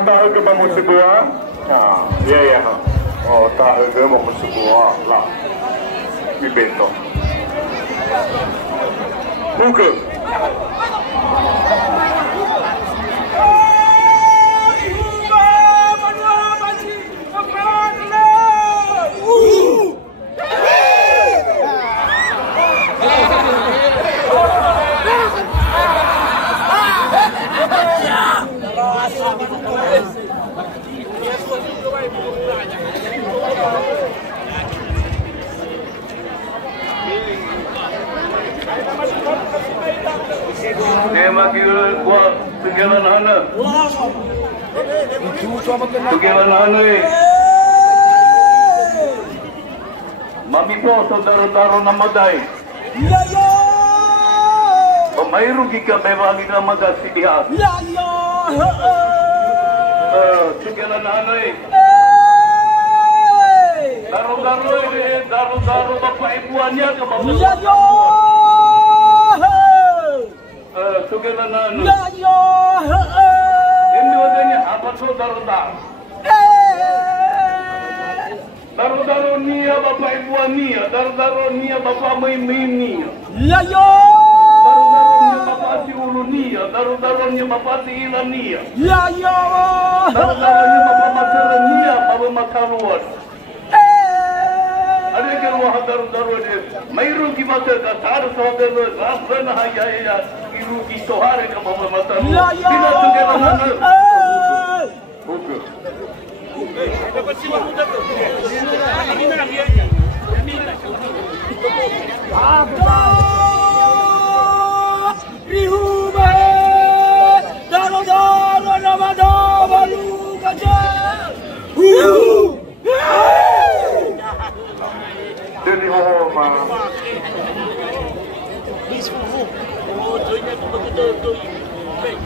Tak harga bangun sebuah. Ya. Oh, tak harga bangun sebuah. Lah. Bibento. Buka. Dia manggil buat pergilan anak. Pergilan anak. Mami po saudara-saudara nama dai. Ya ya. Pemairu kita bebagi nama gasi dia. Ya ya. Pergilan anak. Daru-daru ini, daru-daru bapak ibuannya ke bawah. Ya ya. Sugelan ya ya. Ini wadanya apa saudara-saudara? Daru-daru nia bapak ibuan nia, daru-daru nia bapak main-main nia. Ya ya. Daru-daru nia bapak si ulu nia, daru-daru nia bapak si ilan nia. Ya ya. Daru-daru nia bapak makaran nia, bapak makaruan. Ada keluar daru-daru ini. Mairu kita kasar saudara, rasa nahaya. Rugi sohare ke bawah mata lu. Tidak tunggu mana. Oke. Dapat siapa muda tu? Ini mana dia? Apa? Rihume, daro nama balu kaca. Jadi homa. Oh, tu ingat betul tu. Baik.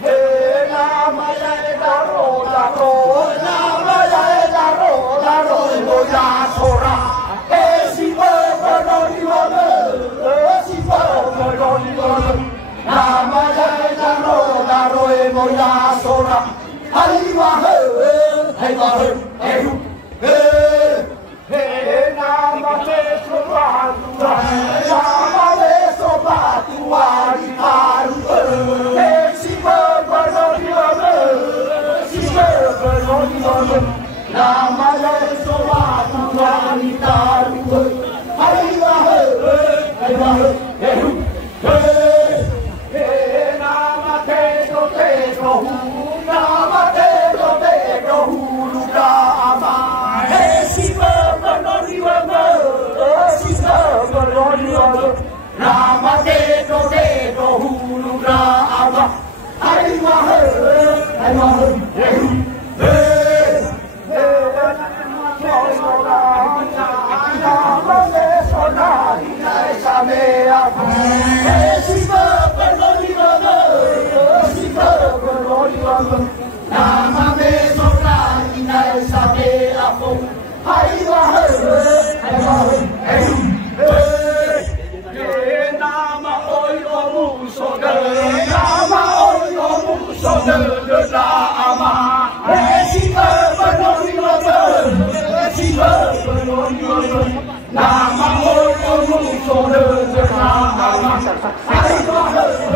Hey,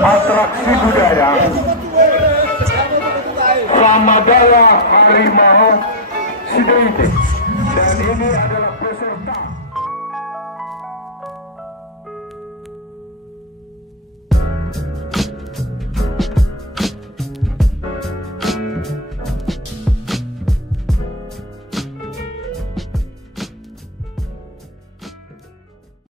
Atraksi budaya Samagaya Harimau Sidaitik, dan ini adalah